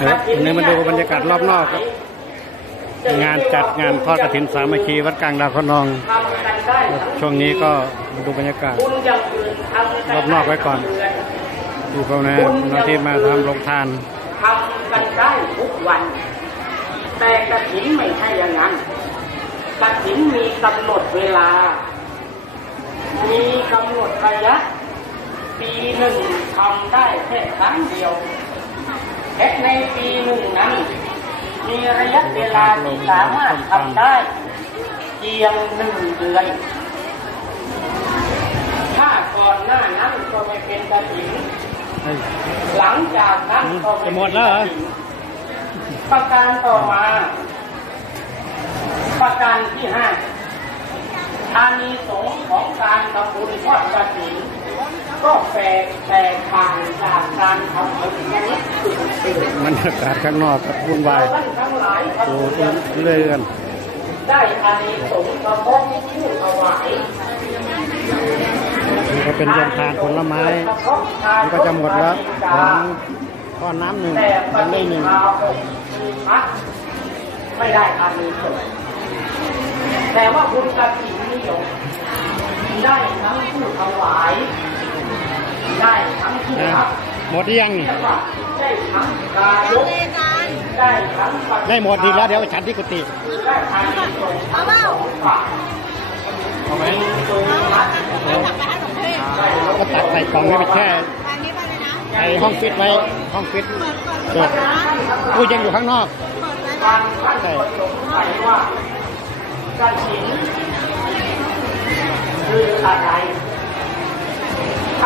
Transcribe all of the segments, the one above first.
นะครับวันนี้มาดูบรรยากาศรอบนอกครับ งานจัดงานทอดกระถินสามัคคีวัดกลางดาวขนองทำกันได้ทั้งช่วงนี้ก็มาดูบรรยากาศรอบนอกไว้ก่อน ดูเขานะเราที่มาทำโรงทานทำกันได้ทุกวัน แต่กระถินไม่ใช่อย่างนั้นกระถินมีกำหนดเวลา มีกำหนดระยะ ปีหนึ่งทำได้แค่ครั้งเดียวและในปีหนึ่งนั้น มีระยะเวลาที่สามารถทำได้เพียงหนึ่งเดือน ถ้าก่อนหน้านั้นก็ไม่เป็นกระถินหลังจากนั้นก็จะหมดแล้วเหรอประการต่อมา ประการที่ห้าอานิสงส์ของการทำบุญทอดกระถิ่น ก็แตกแตกต่างจากการทำบุญชนิดอื่นบรรยากาศข้างนอกครับวุ่นวายท่านทั้งหลายทำดูบุญเรื่อยๆกันได้อานิสงส์เฉพาะผู้ถวายนี่ก็เป็นโรงทานผลไม้เฉพาะทานนี่ก็จะหมดแล้วของก้อนน้ำหนึ่งแต่ปยังไม่ฏิหนึ่งภาหกมีพักไม่ได้อานิสงส์แต่ว่าบุญกระถิ่นนิยมได้ทั้งผู้ถวาย ได้ทั้งผู้นะรับหมดหรือยังนี่และว่าได้ทั้งการยกได้ทั้งปฏิภาณได้หมดดีแล้วเดี๋ยวไปฉันที่กุฏิได้อานิสงส์ทั้งสองฝ่ายเอาไหมทรงรักก็ตักใส่กล่องให้ไปแช่ไอห้องฟิตไว้ห้องฟิตเปิดตู้เย็นอยู่ข้างนอกบางท่านก็สงสัยว่าการถินคืออะไร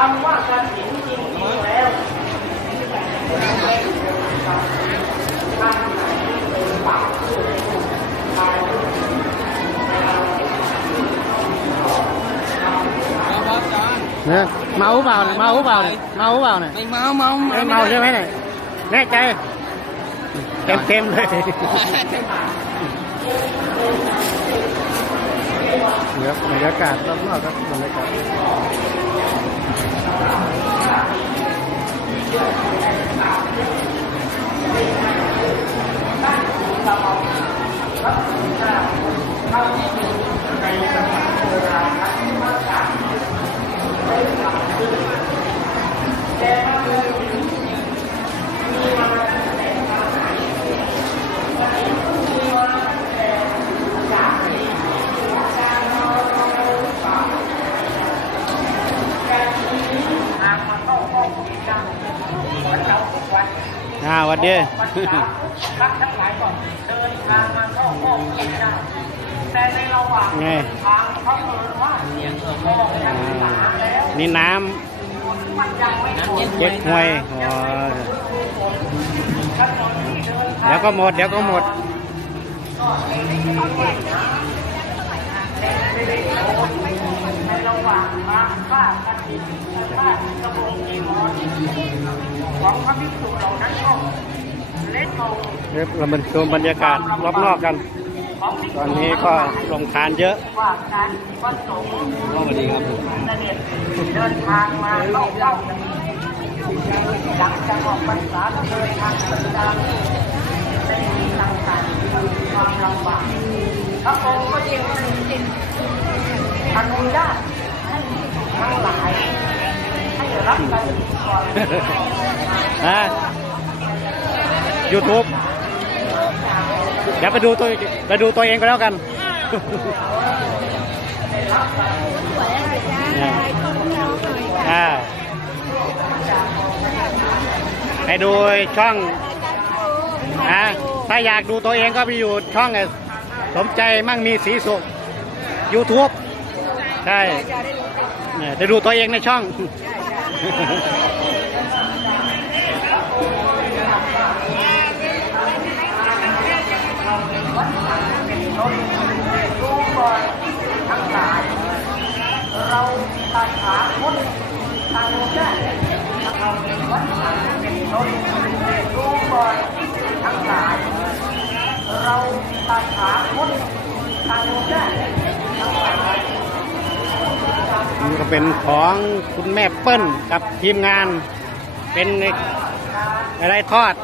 คำว่าการถินจริงๆแล้วท่านไหนเป็นปากผู้ชายเนี่ยเมาเปล่าเนี่ยเมาเปล่าเนี่ยเมาเปล่าเนี่ยไม่เมาเมาไม่เมาใช่ไหมเนี่ยแน่ใจเต็มเต็มๆเลยเดี๋ยวบรรยากาศรอบๆครับบรรยากาศ อ่าหวั ดดีพระทั้งหลายก็เดินทางมาเข้าห้องเย็นได้แต่ในระหว่างไงทางเขาเปิดว่าเสียงเออพ่อยังหาแล้วนี่น้ำมันยังไม่หมดำเก๊กฮวยเดี๋ยวก็หมดเดี๋ยวก็หมดในระหว่างทางป้ากันดินและกระโปรงจีวรของพระภิกษุเหล่านั้นก็ เล็กลงเดี๋ยวเรามาชมบรรยากาศรอบนอกกันของภิกตษุอนนี้ก็ลงทานเยอะว่าการที่พระสงฆ์สวัสดีครับเสด็จเดินทางมาเข้าเฝ้ากันหลังจากออกพรรษาก็เดินทางไปตามในที่ต่างๆมีความลำบากพระองค์ก็ยังอนุญาตให้ทั้งหลายให้รับกันก่อนฮะ ยูทูบเดี๋ยวไปดูตัวไปดูตัวเองก็แล้วกันอ่าไปดูช่องอ่าถ้าอยากดูตัวเองก็ไปอยู่ช่องไอ้สมใจมั่งมีสีสุข YouTube ใช่เนี่ยจะดูตัวเองในช่อง ดูก่อนทั้งหลาย เราตัดขาคนทางได้เราเป็นวัดสังเป็นต้นดูก่อนทั้งหลาย เราตัดขาคนทางได้ทั้งหลาย นี่ก็เป็นของคุณแม่เปิ้ลกับทีมงาน เป็นอะไรทอด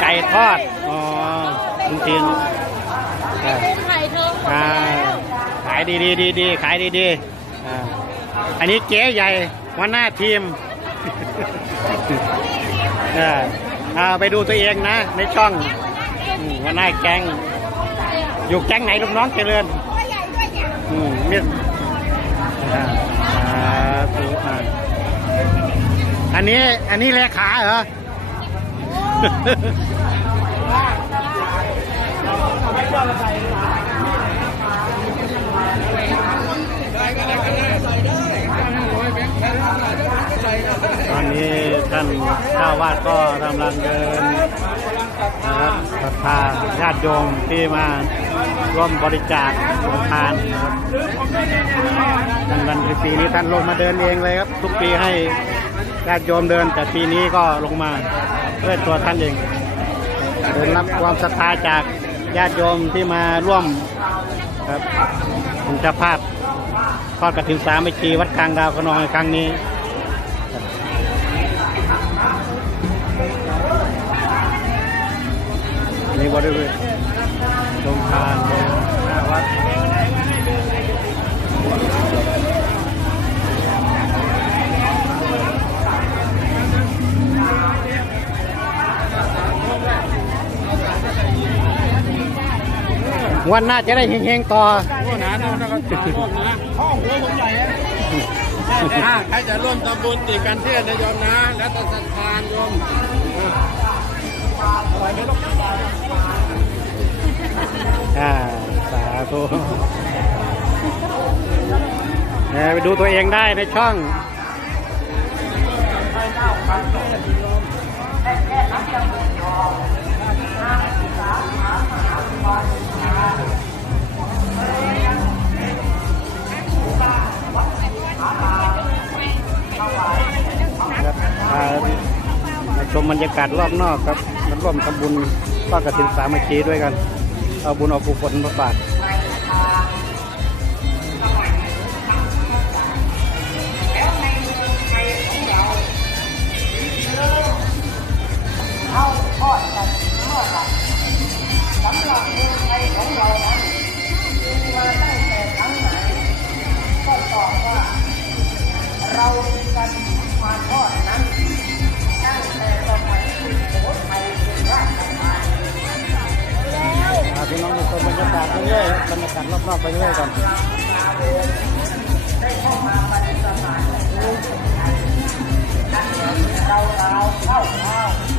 ไก่ทอด อ๋อจริงเป็นไข่เธอๆอ่าขายดีดีดีดีขายดีดีอันนี้เจ๊ใหญ่หัวหน้าทีมเออเอาไปดูตัวเองนะ ในช่องอืมหัวหน้าแกง อยู่แก๊งไหนลูกน้องเจริญตัวใหญ่ด้วยเนี่ยอืมมิดอันนี้อันนี้เลขาเหรอตอนนี้ท่านเจ้าวาดก็กำลังเดิน นะครับศรัทธาญาติโยมที่มาร่วมบริจาคโรงทานครับดังนั้นปีนี้ท่านลงมาเดินเองเลยครับ ทุกปีให้ญาติโยมเดิน แต่ปีนี้ก็ลงมาด้วยตัวท่านเองเดินรับความศรัทธาจากญาติโยมที่มาร่วมครับเป็นเจ้าภาพทอดกระถิ่นสามัคคีวัดกลางดาวขนองในครั้งนี้ บริเวณโรงทานเลยหน้าวัดวันหน้าจะได้เฮงๆต่อถ้าใครจะร่วมทำบุญติกันเทศนะโยมนะ แล้วแต่ศรัทานโยม สาธุเนี่ยไปดูตัวเองได้ในช่องมาชมบรรยากาศรอบนอกครับมาร่วมทำบุญทอดกระถินสามัคคีด้วยกัน เอาบุญเอาผู้คนมาฝาก เอาทอดกันเมื่อไหร่สำหรับเมืองไทยของเรานั้นมีมาตั้งแต่ครั้งไหนก็ตอบว่า เรามีกันมาทอดนั้นตั้งแต่สมัยสุโขทัยเป็นราชธานีอ่าพี่น้องมาชมบรรยากาศไปเรื่อยครับบรรยากาศรอบๆไปเรื่อยก่อนได้เข้ามาปฏิสถานเราเราเข้าเข้า